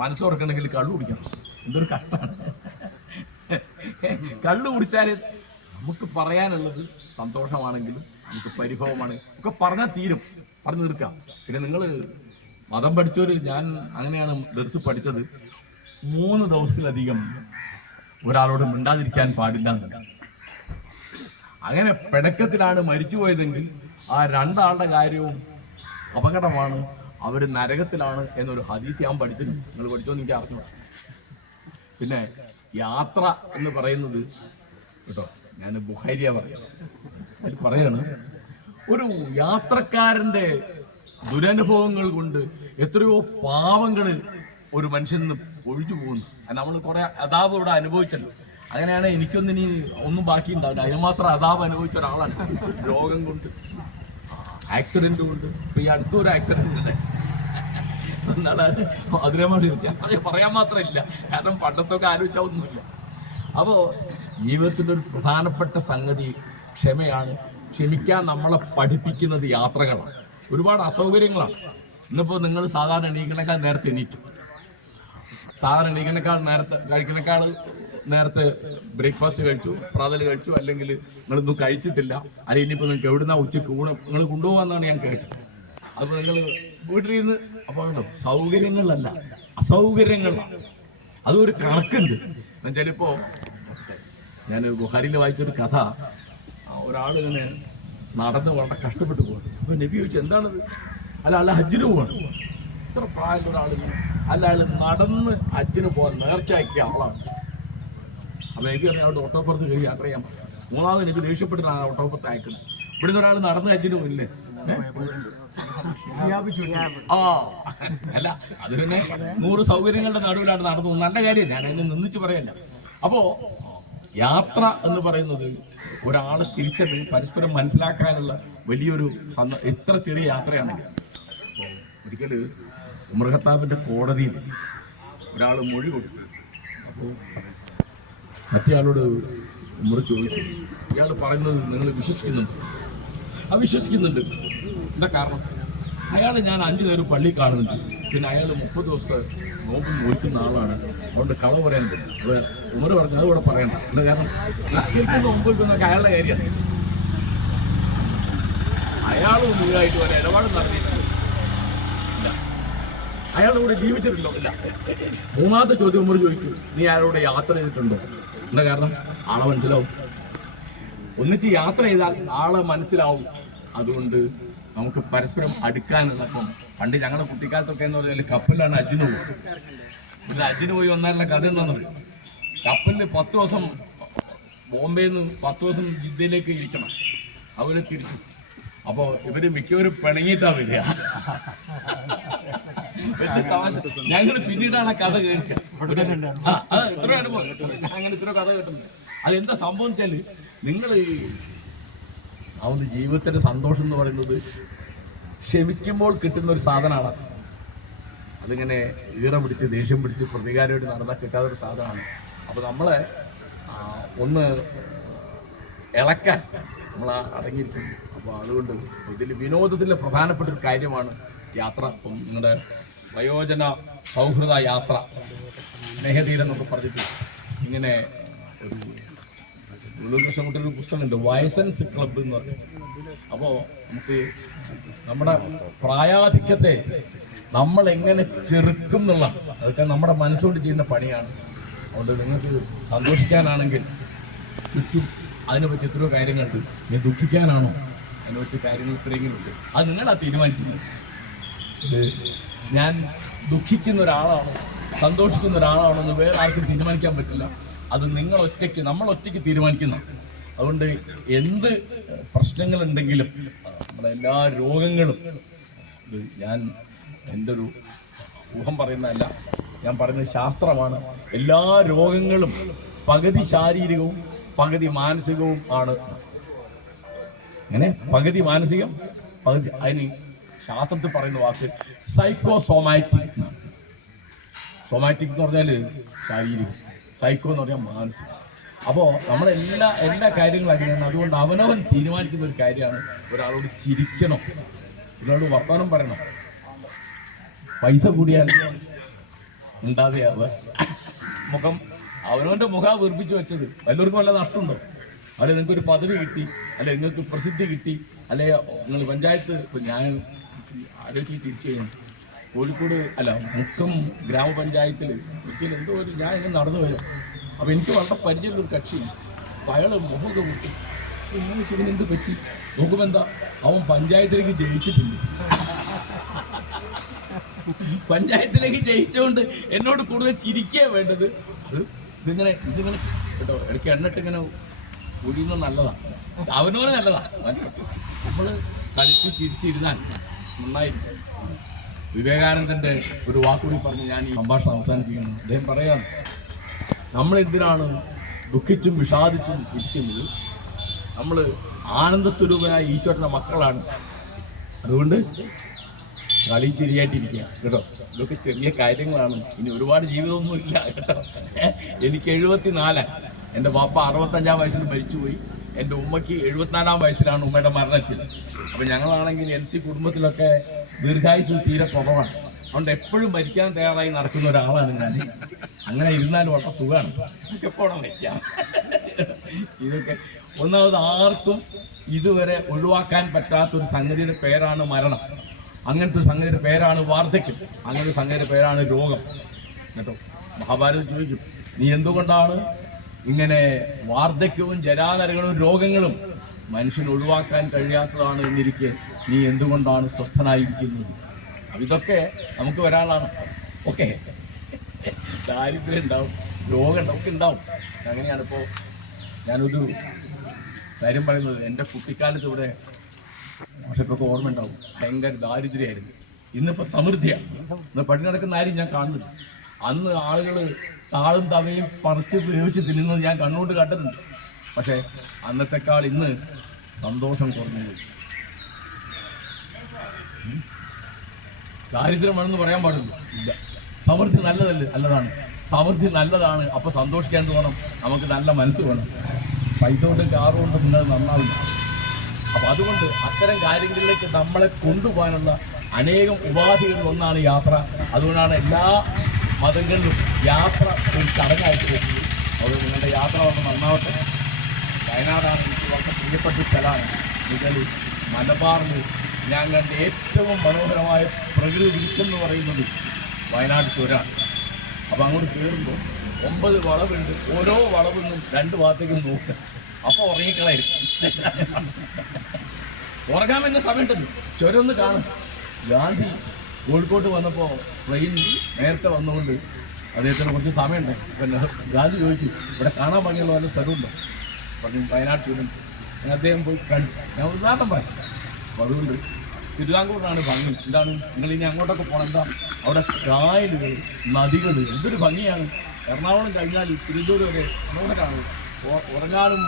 മനസ്സുറക്കണമെങ്കിൽ കള്ളു കുടിക്കണം. എന്തൊരു കഷ്ടാണ്. കള്ളു കുടിച്ചാൽ നമുക്ക് പറയാനുള്ളത് സന്തോഷമാണെങ്കിലും നമുക്ക് പരിഭവമാണ് ഒക്കെ പറഞ്ഞാൽ തീരും, പറഞ്ഞു തീർക്കാം. പിന്നെ നിങ്ങൾ മതം പഠിച്ചവർ, ഞാൻ അങ്ങനെയാണ് ദർസ് പഠിച്ചത്, 3 ദിവസത്തിലധികം ഒരാളോട് മിണ്ടാതിരിക്കാൻ പാടില്ല എന്നല്ല. അങ്ങനെ പിടക്കത്തിലാണ് മരിച്ചു പോയതെങ്കിൽ ആ 2 ആളുടെ കാര്യവും അപകടമാണ്, അവർ നരകത്തിലാണ് എന്നൊരു ഹദീസ് ഞാൻ പഠിച്ചിട്ടുണ്ട്. നിങ്ങൾ പഠിച്ചോ എന്ന് എനിക്ക് അറിഞ്ഞു. പിന്നെ യാത്ര എന്ന് പറയുന്നത് കേട്ടോ, ഞാൻ ബുഖാരിയ പറയാം, അതിൽ പറയാണ് ഒരു യാത്രക്കാരൻ്റെ ദുരനുഭവങ്ങൾ കൊണ്ട് എത്രയോ പാവങ്ങൾ ഒരു മനുഷ്യന് ഒഴിച്ചു പോകുന്നു. നമ്മൾ കുറെ അതാപ് ഇവിടെ അനുഭവിച്ചല്ലോ. അങ്ങനെയാണ് എനിക്കൊന്നും ഇനി ഒന്നും ബാക്കി ഉണ്ടാവില്ല. അതിനുമാത്രം അതാപ് അനുഭവിച്ച ഒരാളാണ്. രോഗം കൊണ്ട്, ആക്സിഡന്റ് കൊണ്ട്. ഇപ്പൊ ഈ അടുത്തൊരു ആക്സിഡന്റ് ഉണ്ട്. അതിനെ പറയാൻ മാത്രമില്ല, കാരണം പണ്ടത്തൊക്കെ ആലോചിച്ചാൽ ഒന്നുമില്ല. അപ്പോൾ ജീവിതത്തിൻ്റെ ഒരു പ്രധാനപ്പെട്ട സംഗതി ക്ഷമയാണ്. ക്ഷമിക്കാൻ നമ്മളെ പഠിപ്പിക്കുന്നത് യാത്രകളാണ്. ഒരുപാട് അസൗകര്യങ്ങളാണ്. ഇന്നിപ്പോൾ നിങ്ങൾ സാധാരണ എണീക്കണേക്കാൾ നേരത്തെ എണീറ്റു, സാധാരണ കഴിക്കണേക്കാൾ നേരത്തെ ബ്രേക്ക്ഫാസ്റ്റ് കഴിച്ചു, പ്രാതൽ കഴിച്ചു, അല്ലെങ്കിൽ നിങ്ങളൊന്നും കഴിച്ചിട്ടില്ല, അല്ലെങ്കിൽ ഇനിയിപ്പോൾ നിങ്ങൾക്ക് എവിടുന്ന ഉച്ചയ്ക്ക് ഊണ് നിങ്ങൾ കൊണ്ടുപോകാമെന്നാണ് ഞാൻ കേട്ടത്. അപ്പോൾ നിങ്ങൾ വീട്ടിലിരുന്ന് അപ്പോൾ കണ്ടോ, സൗകര്യങ്ങളല്ല അസൗകര്യങ്ങളാണ്. അതൊരു കണക്കുണ്ട്. ചിലപ്പോൾ ഞാൻ ബുഖാരിയിൽ വായിച്ചൊരു കഥ, ഒരാളിങ്ങനെ നടന്ന് വളരെ കഷ്ടപ്പെട്ട് പോകണം. അപ്പോൾ നബി ചോദിച്ചു എന്താണത്? അല്ല ഹജ്ജിന് പോവാണ്. ഇത്ര പ്രായമുള്ള ഒരാളിങ്ങനെ അയാൾ നടന്ന് ഹജ്ജിന് പോകാൻ നേർച്ചയാക്കിയ ആളാണ്. അപ്പോൾ എനിക്ക് പറഞ്ഞാൽ അവിടെ ഓട്ടോപ്പുറത്ത് കയറി യാത്ര ചെയ്യാൻ പറ്റും. 3ാമത് എനിക്ക് ദേഷ്യപ്പെട്ടിട്ടാണ് ഓട്ടോപ്പുറത്ത് അയക്കുന്നത്. ഇവിടുന്ന് ഒരാൾ നടന്ന് ഹജ്ജിന് പോയില്ലേ? അല്ല, അത് പിന്നെ 100 സൗകര്യങ്ങളുടെ നടുവിലാണ് നടന്നു. നല്ല കാര്യം, ഞാൻ അതിനെ നിന്നിച്ച് പറയല്ല. അപ്പോൾ യാത്ര എന്ന് പറയുന്നത് ഒരാളെ തിരിച്ചറിഞ്ഞ് പരസ്പരം മനസ്സിലാക്കാനുള്ള വലിയൊരു എത്ര ചെറിയ യാത്രയാണെങ്കിൽ. ഒരിക്കൽ ഉമർ ഖത്താബിന്റെ കോടതിയിൽ ഒരാൾ മൊഴി കൊടുത്തു. അപ്പോൾ മറ്റേയാളോട് ഉമർ ചോദിച്ചു, ഇയാൾ പറയുന്നത് നിങ്ങൾ വിശ്വസിക്കുന്നുണ്ട്? അവിശ്വസിക്കുന്നുണ്ട്. എന്താ കാരണം? അയാൾ ഞാൻ 5 നേരം പള്ളി കാണുന്നുണ്ട്, പിന്നെ അയാൾ 30 ദിവസത്തെ നോമ്പ് നോക്കുന്ന ആളാണ്, അതുകൊണ്ട് കള പറയാൻ പറ്റും. അപ്പോൾ ഉമർ പറഞ്ഞു അതുകൂടെ പറയണ്ട. എന്താ കാരണം? നിസ്കരിക്കുന്ന നോമ്പ് വയ്ക്കുന്നതൊക്കെ അയാളുടെ കാര്യമാണ്. അയാളും നീരായിട്ട് വരെ ഇടപാട് നടത്തിയിട്ടില്ല, അയാളുടെ ജീവിച്ചിട്ടുണ്ടോ? ഇല്ല. 3ാമത്തെ ചോദ്യം ഉമർ ചോദിക്കും, നീ അയാളോട് യാത്ര ചെയ്തിട്ടുണ്ടോ? എന്താ കാരണം? ആളെ മനസ്സിലാവും. ഒന്നിച്ച് യാത്ര ചെയ്താൽ ആളെ മനസ്സിലാവും. അതുകൊണ്ട് നമുക്ക് പരസ്പരം അടുക്കാനുള്ള. അപ്പം പണ്ട് ഞങ്ങളുടെ കുട്ടിക്കാലത്തൊക്കെ എന്ന് പറഞ്ഞാൽ കപ്പലിലാണ് ഹജ്ജിന് പോകും. പിന്നെ ഹജ്ജിന് പോയി വന്നാലുള്ള കഥ എന്താണെന്ന് പറയും. കപ്പലിൽ 10 ദിവസം ബോംബെയിൽ നിന്ന് 10 ദിവസം ജിദ്ദയിലേക്ക് ഇരിക്കണം, അവര് തിരിച്ചു. അപ്പോൾ ഇവര് മിക്കവരും പിണങ്ങിയിട്ടാണ് വരിക. ഞങ്ങൾ പിന്നീടാണ് കഥ കേൾക്കുക. ഇത്ര അനുഭവം, അങ്ങനെ ഇത്ര കഥ കേട്ടുന്നത്. അതെന്താ സംഭവം വെച്ചാൽ, നിങ്ങൾ ആ ഒരു ജീവിതത്തിന്റെ സന്തോഷം എന്ന് പറയുന്നത് ക്ഷമിക്കുമ്പോൾ കിട്ടുന്ന ഒരു സാധനമാണ്. അതിങ്ങനെ ഈറ പിടിച്ച് ദേഷ്യം പിടിച്ച് പ്രതികാരമായിട്ട് നടന്നാൽ കിട്ടാത്തൊരു സാധനമാണ്. അപ്പോൾ നമ്മളെ ഒന്ന് ഇളക്കാൻ നമ്മൾ അടങ്ങിയിരിക്കുന്നു. അപ്പോൾ അതുകൊണ്ട് ഇതിൽ വിനോദത്തിലെ പ്രധാനപ്പെട്ട ഒരു കാര്യമാണ് യാത്ര. ഇപ്പം നിങ്ങളുടെ വയോജന സൗഹൃദ യാത്ര, സ്നേഹതീരെന്നൊക്കെ പറഞ്ഞിട്ട് ഇങ്ങനെ ഒരു പുസ്തകമുണ്ട്, വയസൻസ് ക്ലബ്ബ് എന്ന് പറഞ്ഞിട്ട്. അപ്പോൾ നമുക്ക് നമ്മുടെ പ്രായാധിക്യത്തെ നമ്മൾ എങ്ങനെ ചെറുക്കും എന്നുള്ള അതൊക്കെ നമ്മുടെ മനസ്സുകൊണ്ട് ചെയ്യുന്ന പണിയാണ്. അതുകൊണ്ട് നിങ്ങൾക്ക് സന്തോഷിക്കാനാണെങ്കിൽ ചുറ്റും അതിനെ പറ്റി എത്രയോ കാര്യങ്ങളുണ്ട്. ഇനി ദുഃഖിക്കാനാണോ അതിനെ പറ്റി കാര്യങ്ങൾ ഇത്രയെങ്കിലും ഉണ്ട്. അത് നിങ്ങളാ തീരുമാനിക്കുന്നത്. ഞാൻ ദുഃഖിക്കുന്ന ഒരാളാണോ സന്തോഷിക്കുന്ന ഒരാളാണോ എന്ന് വേറെ ആർക്കും തീരുമാനിക്കാൻ പറ്റില്ല. അത് നമ്മൾ ഒറ്റയ്ക്ക് തീരുമാനിക്കുന്ന. അതുകൊണ്ട് എന്ത് പ്രശ്നങ്ങളുണ്ടെങ്കിലും നമ്മുടെ എല്ലാ രോഗങ്ങളും, ഞാൻ എൻ്റെ ഒരു ഊഹം പറയുന്നതല്ല, ഞാൻ പറയുന്നത് ശാസ്ത്രമാണ്. എല്ലാ രോഗങ്ങളും പകുതി ശാരീരികവും പകുതി മാനസികവും ആണ്. അങ്ങനെ പകുതി മാനസികം പകുതി, അതിന് ശാസ്ത്രത്തിൽ പറയുന്ന വാക്ക് സൈക്കോസോമാറ്റിക്. സോമാറ്റിക് എന്ന് പറഞ്ഞാൽ ശാരീരികം, സൈക്കോ എന്ന് പറഞ്ഞാൽ മാനസികം. അപ്പോൾ എല്ലാ കാര്യങ്ങളും അങ്ങനെയാണ്. അതുകൊണ്ട് അവനവൻ തീരുമാനിക്കുന്ന ഒരു കാര്യമാണ്. ഒരാളോട് ചിരിക്കണോ, ഒരാളോട് വർത്തമാനം പറയണം, പൈസ കൂടിയാൽ ഉണ്ടാതെയാവുക. മുഖം അവനവൻ്റെ മുഖം വീർപ്പിച്ച് വെച്ചത് എല്ലാവർക്കും വല്ല നഷ്ടമുണ്ടോ? അല്ലെ നിങ്ങൾക്കൊരു പദവി കിട്ടി, അല്ലെ നിങ്ങൾക്ക് പ്രസിദ്ധി കിട്ടി, അല്ലെ നിങ്ങൾ പഞ്ചായത്ത്. ഇപ്പം ഞാൻ ആലോചിച്ച് തിരിച്ചു കഴിഞ്ഞു കോഴിക്കോട് അല്ല മുക്കം ഗ്രാമപഞ്ചായത്തിൽ ഒരിക്കലും എന്തോ ഒരു ഞാൻ ഇങ്ങനെ നടന്നു വരാം. അപ്പോൾ എനിക്ക് വളരെ പരിചയമുള്ളൊരു കക്ഷി. അപ്പോൾ അയാൾ മുഖമൊക്കെ കൂട്ടി ഇതിനെന്ത് പറ്റി നോക്കുമ്പോൾ എന്താ അവൻ പഞ്ചായത്തിലേക്ക് ജയിച്ചിട്ടുണ്ട്. പഞ്ചായത്തിലേക്ക് ജയിച്ചുകൊണ്ട് എന്നോട് കൂടുതൽ ചിരിക്കുക വേണ്ടത്. ഇതിങ്ങനെ കേട്ടോ, ഇടയ്ക്ക് എണ്ണിട്ട് ഇങ്ങനെ ഒഴിയുന്നത് നല്ലതാണ്, അവനോട് നല്ലതാണ്. നമ്മൾ കളിച്ച് ചിരിച്ചിരുന്നാൽ നന്നായിരിക്കും. വിവേകാനന്ദൻ്റെ ഒരു വാക്കുകൂടി പറഞ്ഞ് ഞാൻ ഈ സംഭാഷണം അവസാനിപ്പിക്കുന്നു. അദ്ദേഹം പറയാണ്, നമ്മളെന്തിനാണ് ദുഃഖിച്ചും വിഷാദിച്ചും ഇരിക്കുന്നത്? നമ്മൾ ആനന്ദസ്വരൂപനായ ഈശ്വരൻ്റെ മക്കളാണ്. അതുകൊണ്ട് കളി ചിരിയായിട്ടിരിക്കുക കേട്ടോ. ഇതൊക്കെ ചെറിയ കാര്യങ്ങളാണ്. ഇനി ഒരുപാട് ജീവിതമൊന്നും ഇല്ല കേട്ടോ. എനിക്ക് 74. എൻ്റെ പാപ്പ 65-ാം വയസ്സിൽ മരിച്ചുപോയി. എൻ്റെ ഉമ്മയ്ക്ക് 74-ാം വയസ്സിലാണ് ഉമ്മയുടെ മരണത്തിൽ. അപ്പോൾ ഞങ്ങളാണെങ്കിൽ NC കുടുംബത്തിലൊക്കെ ദീർഘായുസ് തീരെ കുറവാണ്. അതുകൊണ്ട് എപ്പോഴും മരിക്കാൻ തയ്യാറായി നടക്കുന്ന ഒരാളാണ് ഞാൻ. അങ്ങനെ ഇരുന്നാലും വളരെ സുഖമാണ്, എപ്പോഴും വയ്ക്കാം. ഇതൊക്കെ ഒന്നാമത് ആർക്കും ഇതുവരെ ഒഴിവാക്കാൻ പറ്റാത്തൊരു സംഗതിയുടെ പേരാണ് മരണം. അങ്ങനത്തെ സംഗതിയുടെ പേരാണ് വാർദ്ധക്യം. അങ്ങനത്തെ സംഗതിയുടെ പേരാണ് രോഗം കേട്ടോ. മഹാഭാരതം ചോദിക്കും, നീ എന്തുകൊണ്ടാണ് ഇങ്ങനെ വാർദ്ധക്യവും ജരാനരകളും രോഗങ്ങളും മനുഷ്യന് ഒഴിവാക്കാൻ കഴിയാത്തതാണ് എന്നിരിക്കെ നീ എന്തുകൊണ്ടാണ് സ്വസ്ഥനായിരിക്കുന്നത്? ഇതൊക്കെ നമുക്ക് വരാനുള്ളതാണ്. ഓക്കെ, ദാരിദ്ര്യം ഉണ്ടാവും, രോഗം ഒക്കെ ഉണ്ടാവും. അങ്ങനെയാണ്. ഇപ്പോൾ ഞാനൊരു കാര്യം പറയുന്നത്, എൻ്റെ കുട്ടിക്കാലത്ത് ഇവിടെ പക്ഷെപ്പൊക്കെ ഓർമ്മ ഉണ്ടാവും, ഭയങ്കര ദാരിദ്ര്യമായിരുന്നു. ഇന്നിപ്പോൾ സമൃദ്ധിയാണ്. ഇന്ന് പടി നടക്കുന്ന ആരും ഞാൻ കാണുന്നില്ല. അന്ന് ആളുകൾ താളും തവയും പറിച്ച് ഉപയോഗിച്ച് തിന്നുന്നത് ഞാൻ കണ്ണുകൊണ്ട് കണ്ടിട്ടുണ്ട്. പക്ഷേ അന്നത്തെക്കാൾ ഇന്ന് സന്തോഷം കുറഞ്ഞത്. ദാരിദ്ര്യമാണെന്ന് പറയാൻ പാടില്ല, ഇല്ല. സമൃദ്ധി നല്ലതാണ്. സമൃദ്ധി നല്ലതാണ്. അപ്പോൾ സന്തോഷിക്കാൻ തോന്നണം. നമുക്ക് നല്ല മനസ്സ് വേണം. പൈസ കൊണ്ട് കാറ് കൊണ്ട് നിങ്ങൾ നന്നാവില്ല. അപ്പം അതുകൊണ്ട് അത്തരം കാര്യങ്ങളിലേക്ക് നമ്മളെ കൊണ്ടുപോകാനുള്ള അനേകം ഉപാധികളിൽ ഒന്നാണ് യാത്ര. അതുകൊണ്ടാണ് എല്ലാ മതങ്ങളിലും യാത്ര ഒരു ചടങ്ങായിട്ട് പോകുന്നത്. അതുകൊണ്ട് നിങ്ങളുടെ യാത്ര വന്ന് നന്നാവട്ടെ. വയനാടാണ് എനിക്ക് വളരെ പ്രിയപ്പെട്ട സ്ഥലമാണ്. നിങ്ങൾ മലബാറിൽ ഞാൻ കണ്ട ഏറ്റവും മനോഹരമായ പ്രകൃതി ദൃശ്യം എന്ന് പറയുന്നത് വയനാട് ചുരമാണ്. അപ്പോൾ അങ്ങോട്ട് കയറുമ്പോൾ 9 വളവുണ്ട്. ഓരോ വളവിൽ നിന്നും 2 ഭാഗത്തേക്കും നോക്കുക. അപ്പോൾ ഉറങ്ങിക്കളായിരിക്കും. ഉറങ്ങാൻ തന്നെ സമയമുണ്ടല്ലോ. ചുരം ഒന്ന് കാണും. ഗാന്ധി കോഴിക്കോട്ട് വന്നപ്പോൾ ട്രെയിൻ നേരത്തെ വന്നുകൊണ്ട് അദ്ദേഹത്തിന് കുറച്ച് സമയമുണ്ട്. പിന്നെ ഗാന്ധി ചോദിച്ചു, ഇവിടെ കാണാൻ ഭംഗിയുള്ള വല്ല സ്ഥലമുണ്ടോ? പറഞ്ഞു വയനാട് ചുരം. അദ്ദേഹം പോയി കണ്ടു. ഞാൻ ഉദാഹരണം പറയാം. അപ്പോൾ അതുകൊണ്ട് തിരുവിതാംകൂറിനാണ് ഭംഗി. എന്താണ് നിങ്ങൾ ഇനി അങ്ങോട്ടൊക്കെ പോകണം? എന്താ അവിടെ കായലുകൾ, നദികൾ, എന്തൊരു ഭംഗിയാണ്. എറണാകുളം കഴിഞ്ഞാൽ തിരുവനന്തപുരം വരെ മനോഹരമാണ്. ഉറങ്ങാനും